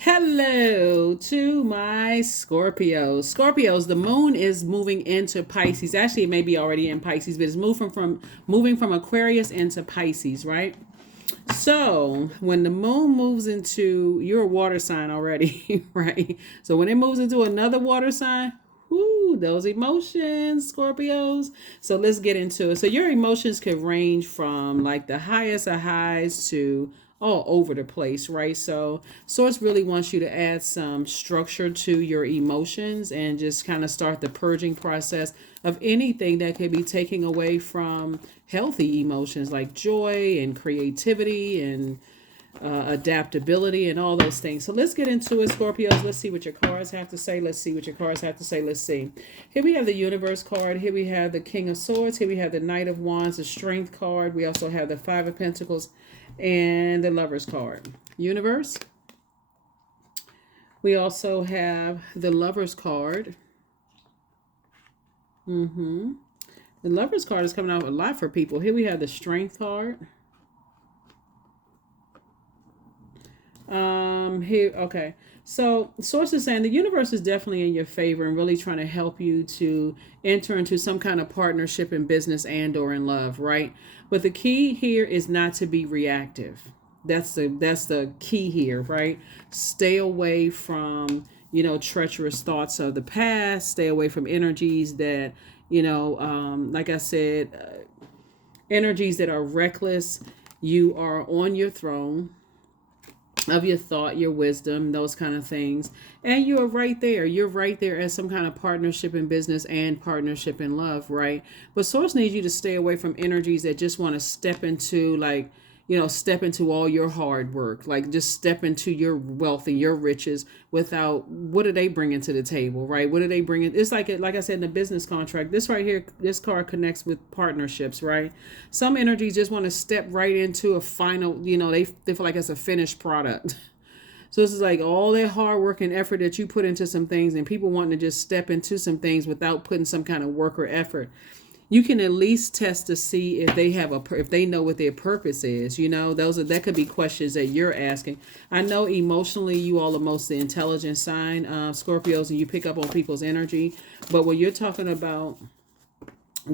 Hello to my Scorpios. Scorpios, the moon is moving into Pisces. Actually, it may be already in Pisces, but it's moving from Aquarius into Pisces, right? So when the moon moves into your water sign already, right? So when it moves into another water sign, whoo, those emotions, Scorpios. So let's get into it. So your emotions could range from like the highest of highs to all over the place, right? So Source really wants you to add some structure to your emotions and just kind of start the purging process of anything that could be taking away from healthy emotions like joy and creativity and adaptability and all those things. So let's get into it, Scorpios. Let's see what your cards have to say. Let's see what your cards have to say. Let's see. Here we have the Universe card. Here we have the King of Swords. Here we have the Knight of Wands, the Strength card. We also have the Five of Pentacles and the Lovers card. Universe. We also have the Lovers card. The Lovers card is coming out a lot for people. Here we have the Strength card. Here, okay. So Source is saying the universe is definitely in your favor and really trying to help you to enter into some kind of partnership in business and or in love, right? But the key here is not to be reactive. That's the key here, right? Stay away from, treacherous thoughts of the past. Stay away from energies that, like I said, energies that are reckless. You are on your throne of your thought, your wisdom, those kind of things. And you're right there. You're right there as some kind of partnership in business and partnership in love, right? But Source needs you to stay away from energies that just want to step into step into all your hard work, like just step into your wealth and your riches without what are they bringing to the table, right? What are they bringing? It's like I said in the business contract, this right here, this card connects with partnerships, right? Some energies just want to step right into a final, they feel like it's a finished product. So this is like all that hard work and effort that you put into some things, and people wanting to just step into some things without putting some kind of work or effort. You can at least test to see if they have if they know what their purpose is. That could be questions that you're asking. I know emotionally you all are most the intelligent sign, Scorpios, and you pick up on people's energy. But when you're talking about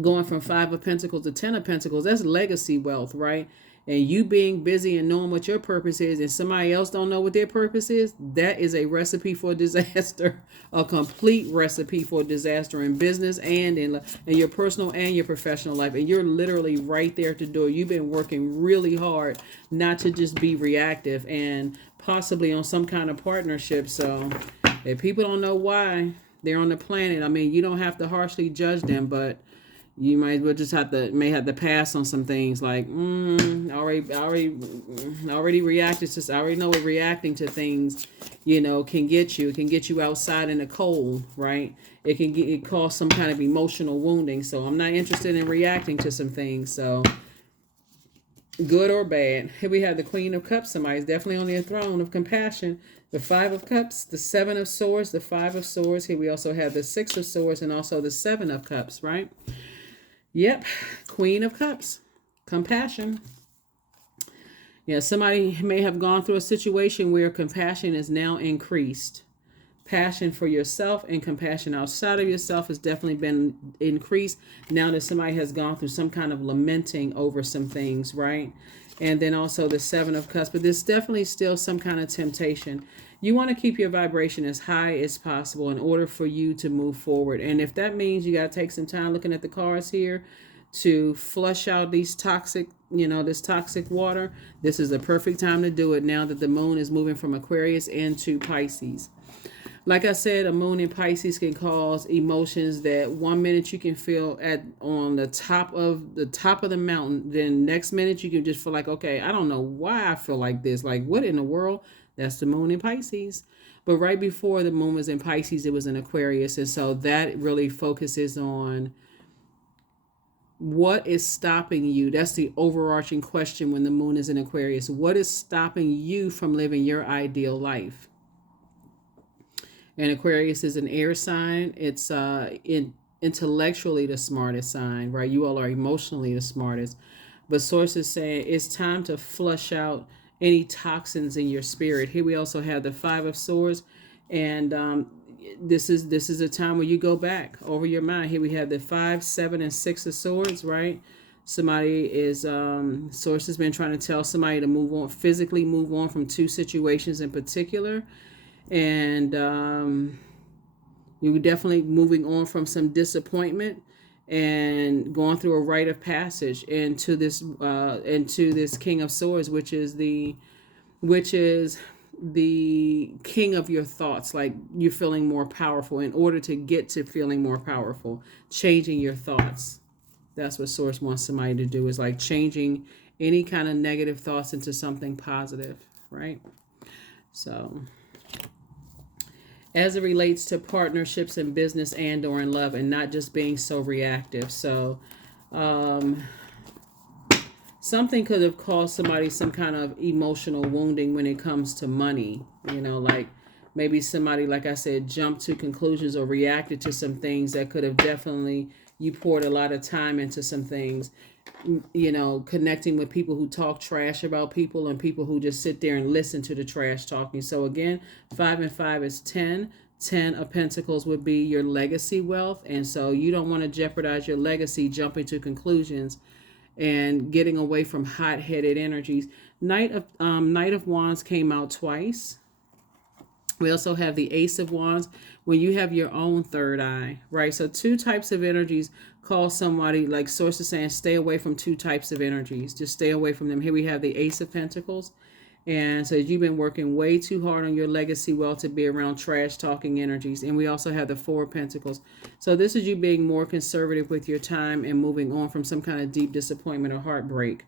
going from Five of Pentacles to Ten of Pentacles, that's legacy wealth, right? And you being busy and knowing what your purpose is, and somebody else don't know what their purpose is, that is a recipe for disaster, a complete recipe for disaster in business and in your personal and your professional life. And you're literally right there to do it. You've been working really hard not to just be reactive and possibly on some kind of partnership. So if people don't know why they're on the planet, I mean, you don't have to harshly judge them, but you might as well just may have to pass on some things like already reacted to. I already know what reacting to things can get you. It can get you outside in the cold, right? It cause some kind of emotional wounding. So I'm not interested in reacting to some things. So good or bad. Here we have the Queen of Cups. Somebody's definitely on their throne of compassion. The Five of Cups, the Seven of Swords, the Five of Swords. Here we also have the Six of Swords and also the Seven of Cups, right? Yep, Queen of Cups, compassion. Yeah, somebody may have gone through a situation where compassion is now increased. Passion for yourself and compassion outside of yourself has definitely been increased now that somebody has gone through some kind of lamenting over some things, right? And then also the Seven of Cups, but there's definitely still some kind of temptation. You want to keep your vibration as high as possible in order for you to move forward. And if that means you got to take some time looking at the cards here to flush out these toxic, this toxic water, this is the perfect time to do it now that the moon is moving from Aquarius into Pisces. Like I said, a moon in Pisces can cause emotions that one minute you can feel on the top of the mountain, then next minute you can just feel like, okay, I don't know why I feel like this. Like, what in the world? That's the moon in Pisces. But right before the moon was in Pisces, it was in Aquarius. And so that really focuses on what is stopping you. That's the overarching question when the moon is in Aquarius. What is stopping you from living your ideal life? And Aquarius is an air sign. It's intellectually the smartest sign, right? You all are emotionally the smartest. But sources say it's time to flush out any toxins in your spirit. Here we also have the Five of Swords, and this is a time where you go back over your mind. Here we have the 5, 7, and 6 of Swords, right? Somebody is source has been trying to tell somebody to move on, physically move on from two situations in particular, and you're definitely moving on from some disappointment and going through a rite of passage into this King of Swords, which is the king of your thoughts. Like, you're feeling more powerful. In order to get to feeling more powerful, changing your thoughts. That's what Source wants somebody to do, is like changing any kind of negative thoughts into something positive, right? So as it relates to partnerships in business and or in love, and not just being so reactive. So something could have caused somebody some kind of emotional wounding when it comes to money. Like maybe somebody, like I said, jumped to conclusions or reacted to some things that could have definitely, you poured a lot of time into some things, connecting with people who talk trash about people and people who just sit there and listen to the trash talking. So again, 5 and 5 is 10. 10 of Pentacles would be your legacy wealth. And so you don't want to jeopardize your legacy jumping to conclusions and getting away from hot-headed energies. Knight of Wands came out twice. We also have the Ace of Wands, when you have your own third eye, right? So two types of energies cause somebody, like Source is saying, stay away from two types of energies. Just stay away from them. Here we have the Ace of Pentacles. And so you've been working way too hard on your legacy wealth to be around trash talking energies. And we also have the Four of Pentacles. So this is you being more conservative with your time and moving on from some kind of deep disappointment or heartbreak,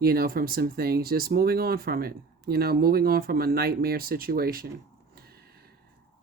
from some things. Just moving on from it, moving on from a nightmare situation.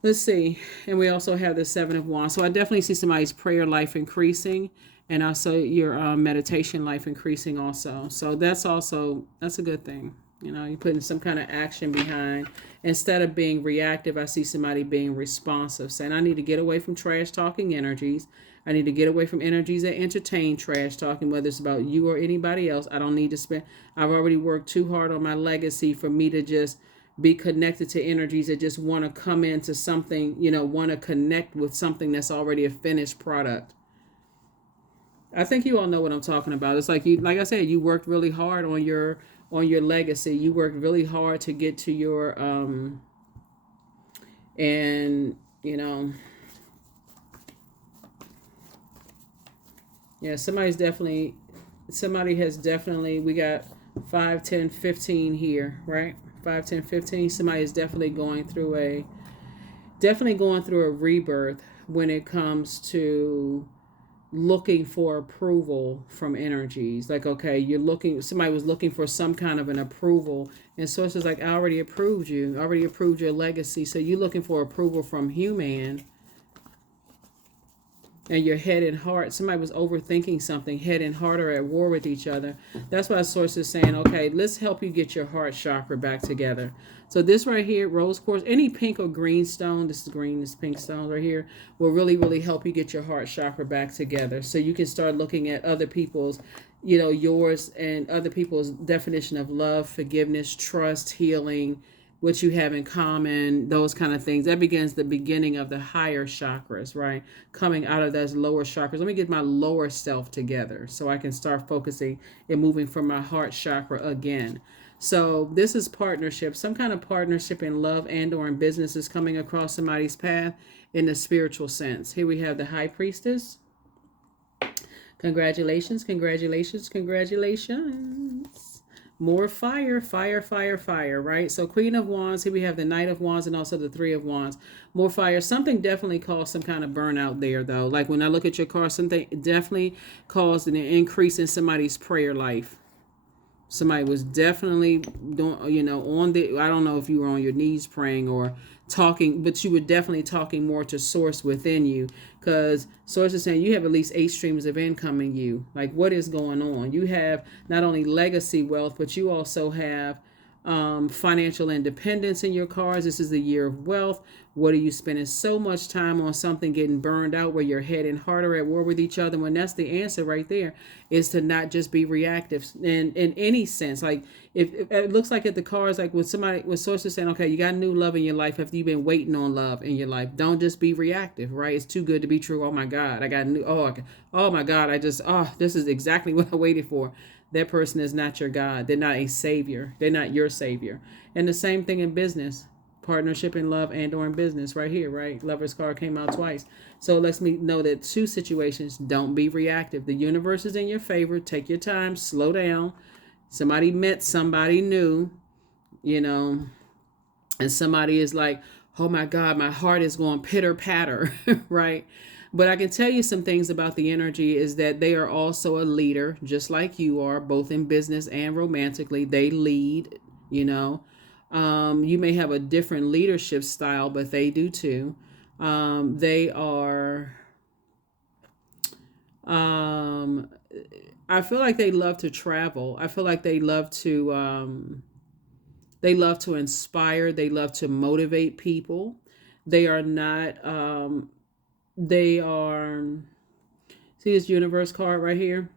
Let's see. And we also have the Seven of Wands. So I definitely see somebody's prayer life increasing, and also your meditation life increasing also. So that's a good thing. You're putting some kind of action behind. Instead of being reactive, I see somebody being responsive, saying, I need to get away from trash talking energies. I need to get away from energies that entertain trash talking, whether it's about you or anybody else. I don't need to spend, I've already worked too hard on my legacy for me to just be connected to energies that just want to come into something, want to connect with something that's already a finished product. I think you all know what I'm talking about. It's like like I said, you worked really hard on your legacy. You worked really hard to get to your somebody has definitely, we got 5, 10, 15 here, right? 5, 10, 15. Somebody is definitely going through a rebirth when it comes to looking for approval from energies. Like, okay, somebody was looking for some kind of an approval, and Source is like, I already approved you, I already approved your legacy. So you're looking for approval from human, and your head and heart, somebody was overthinking something. Head and heart are at war with each other. That's why Source is saying, okay, let's help you get your heart chakra back together. So this right here, rose quartz, any pink or green stone, this is green, this pink stone right here, will really, really help you get your heart chakra back together. So you can start looking at other people's, yours and other people's definition of love, forgiveness, trust, healing, what you have in common, those kind of things. That begins the beginning of the higher chakras, right? Coming out of those lower chakras. Let me get my lower self together so I can start focusing and moving from my heart chakra again. So this is partnership. Some kind of partnership in love and or in business is coming across somebody's path in the spiritual sense. Here we have the High Priestess. Congratulations, congratulations, congratulations. More fire, fire, fire, fire, right? So Queen of Wands, here we have the Knight of Wands and also the Three of Wands. More fire. Something definitely caused some kind of burnout there, though. Like when I look at your card, something definitely caused an increase in somebody's prayer life. Somebody was definitely doing, I don't know if you were on your knees praying or talking, but you were definitely talking more to Source within you, because Source is saying you have at least 8 streams of income in you. Like, what is going on? You have not only legacy wealth, but you also have Financial independence in your cards. This is the year of wealth. What are you spending so much time on something getting burned out where your head and heart are at war with each other? When that's the answer right there, is to not just be reactive in any sense. Like if it looks like at the cards, like when somebody with sources saying, okay, you got new love in your life after you've been waiting on love in your life. Don't just be reactive, right? It's too good to be true. Oh my God, I got new. Oh my God, this is exactly what I waited for. That person is not your God. They're not a savior. They're not your savior. And the same thing in business, partnership in love and or in business right here, right? Lover's card came out twice. So it lets me know that two situations, don't be reactive. The universe is in your favor. Take your time, slow down. Somebody met somebody new, you know, and somebody is like, oh my God, my heart is going pitter patter, right? But I can tell you some things about the energy is that they are also a leader, just like you are, both in business and romantically. They lead, you know. You may have a different leadership style, but they do too. They are, um, I feel like they love to travel. I feel like they love to inspire. They love to motivate people. They are not, they are, see this universe card right here?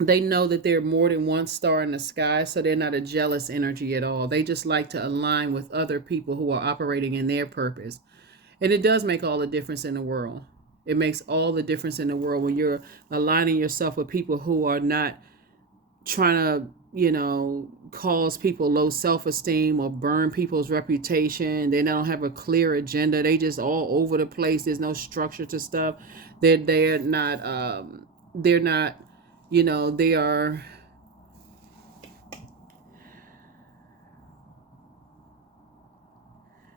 They know that they're more than one star in the sky, so they're not a jealous energy at all. They just like to align with other people who are operating in their purpose. And it does make all the difference in the world. It makes all the difference in the world when you're aligning yourself with people who are not trying to, cause people low self-esteem or burn people's reputation. They don't have a clear agenda. They just all over the place. There's no structure to stuff. They're not they're not, they are,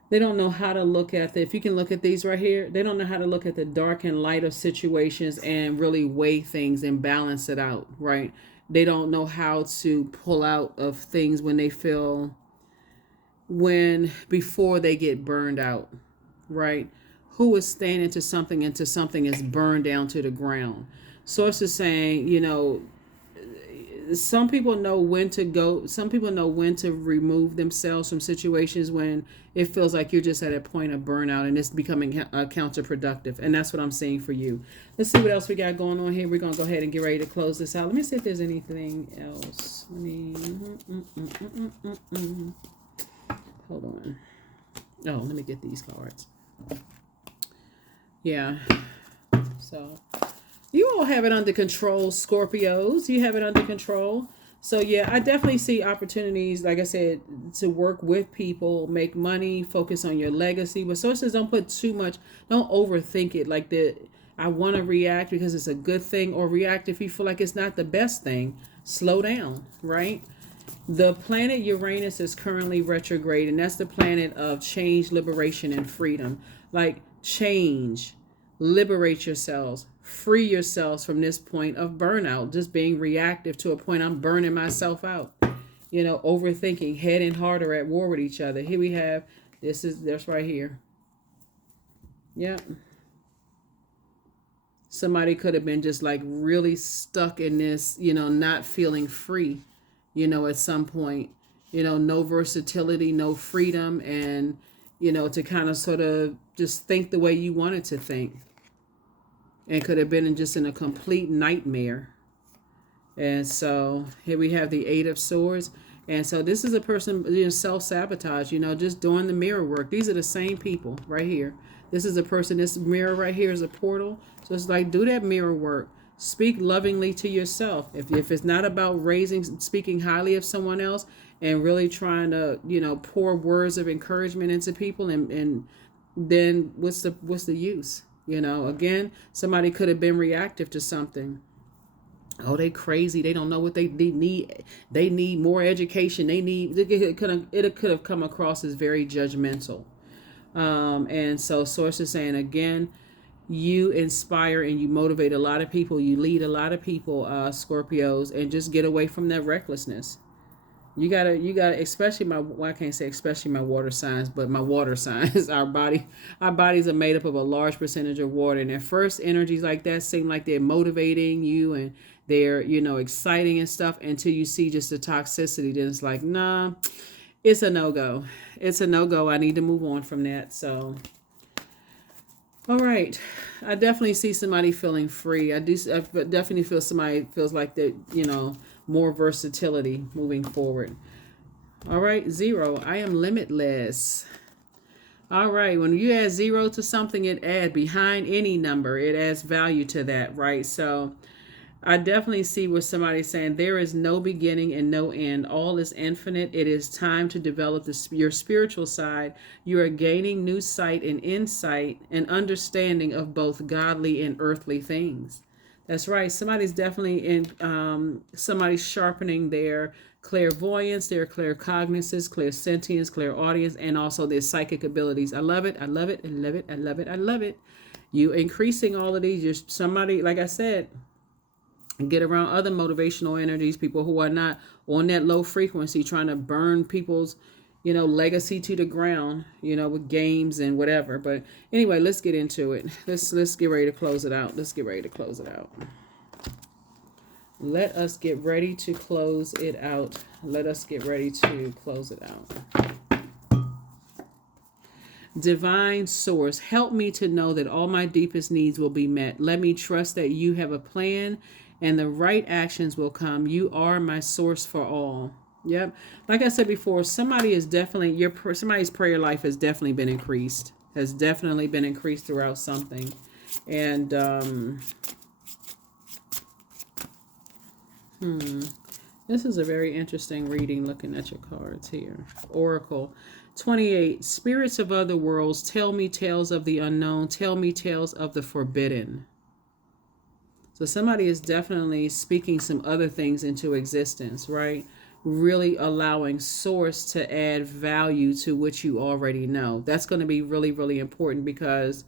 they don't know how to look at if you can look at these right here, they don't know how to look at the dark and light of situations and really weigh things and balance it out, right? They don't know how to pull out of things when they feel, when before they get burned out, right? Who is standing to something until something is burned down to the ground? Source is saying, some people know when to go. Some people know when to remove themselves from situations when it feels like you're just at a point of burnout and it's becoming counterproductive. And that's what I'm saying for you. Let's see what else we got going on here. We're going to go ahead and get ready to close this out. Let me see if there's anything else. Hold on. Oh, let me get these cards. Yeah. So you all have it under control, Scorpios. You have it under control. So yeah, I definitely see opportunities, like I said, to work with people, make money, focus on your legacy. But sources, don't put too much, don't overthink it. Like I want to react because it's a good thing, or react if you feel like it's not the best thing. Slow down, right? The planet Uranus is currently retrograde, and that's the planet of change, liberation, and freedom. Like change, liberate yourselves, free yourselves from this point of burnout, just being reactive to a point I'm burning myself out. Overthinking, head and heart are at war with each other. Here we have, that's right here. Yep. Somebody could have been just like really stuck in this, not feeling free, at some point, no versatility, no freedom, and, to kind of sort of just think the way you wanted to think. And could have been just in a complete nightmare. And so here we have the Eight of Swords. And so this is a person, self-sabotage, just doing the mirror work. These are the same people right here. This is a person, this mirror right here is a portal. So it's like, do that mirror work. Speak lovingly to yourself. If it's not about speaking highly of someone else and really trying to, pour words of encouragement into people, and then what's the use? Again, somebody could have been reactive to something. Oh, they crazy. They don't know what they need. They need more education. It could have come across as very judgmental. And so source is saying, again, you inspire and you motivate a lot of people. You lead a lot of people, Scorpios, and just get away from that recklessness. You gotta, especially I can't say especially my water signs, but my water signs, our bodies are made up of a large percentage of water. And at first, energies like that seem like they're motivating you and they're, exciting and stuff, until you see just the toxicity. Then it's like, nah, It's a no-go. It's a no-go. I need to move on from that. So, all right. I definitely see somebody feeling free. I definitely feel somebody feels like that, more versatility moving forward. All right, 0. I am limitless. All right, when you add 0 to something, it adds behind any number, it adds value to that, right? So I definitely see where somebody's saying there is no beginning and no end. All is infinite. It is time to develop your spiritual side. You are gaining new sight and insight and understanding of both godly and earthly things. That's right. Somebody's definitely somebody's sharpening their clairvoyance, their claircognizance, clairsentience, clairaudience, and also their psychic abilities. I love it. I love it. I love it. I love it. I love it. You increasing all of these. You're somebody, like I said, get around other motivational energies, people who are not on that low frequency, trying to burn people's, legacy to the ground, with games and whatever. But anyway, let's get into it. Let's get ready to close it out. Let's get ready to close it out. Let us get ready to close it out. Let us get ready to close it out. Divine source, help me to know that all my deepest needs will be met. Let me trust that you have a plan and the right actions will come. You are my source for all. Yep. Like I said before, somebody's prayer life has definitely been increased. Has definitely been increased throughout something. And this is a very interesting reading looking at your cards here. Oracle 28. Spirits of other worlds, tell me tales of the unknown. Tell me tales of the forbidden. So somebody is definitely speaking some other things into existence, right? Really allowing source to add value to what you already know. That's going to be really, really important because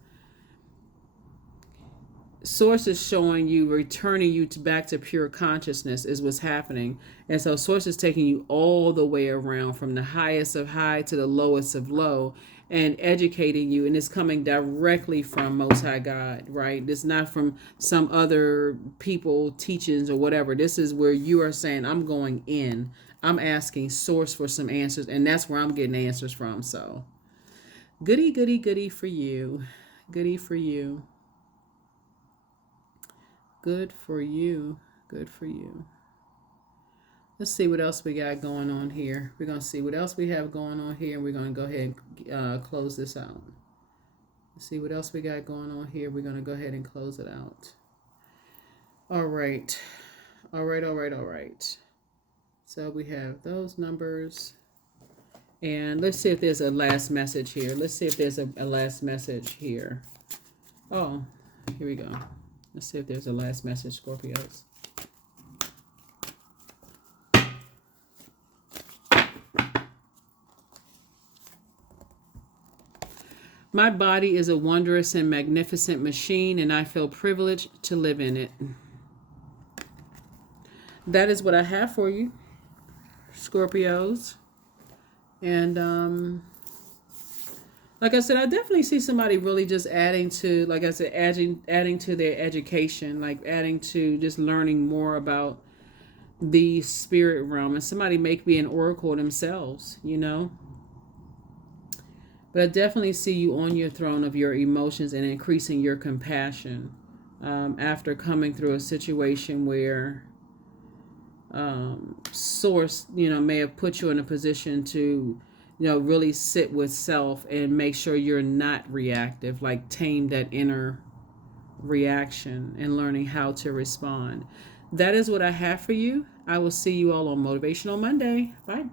source is showing you, returning you back to pure consciousness is what's happening. And so source is taking you all the way around from the highest of high to the lowest of low and educating you. And it's coming directly from Most High God, right? It's not from some other people, teachings or whatever. This is where you are saying, I'm going in. I'm asking source for some answers. And that's where I'm getting answers from. So goody, goody, goody for you. Goody for you. Good for you. Good for you. Let's see what else we got going on here. We're going to see what else we have going on here. And we're going to go ahead and close this out. Let's see what else we got going on here. We're going to go ahead and close it out. All right. All right, all right, all right. So we have those numbers. And let's see if there's a last message here. Let's see if there's a last message here. Oh, here we go. Let's see if there's a last message, Scorpios. My body is a wondrous and magnificent machine, and I feel privileged to live in it. That is what I have for you, Scorpios. And like I said, I definitely see somebody really just adding to, like I said, adding to their education, like adding to just learning more about the spirit realm. And somebody may be an oracle themselves, But I definitely see you on your throne of your emotions and increasing your compassion after coming through a situation where source, may have put you in a position to, really sit with self and make sure you're not reactive, like tame that inner reaction and learning how to respond. That is what I have for you. I will see you all on Motivational Monday. Bye.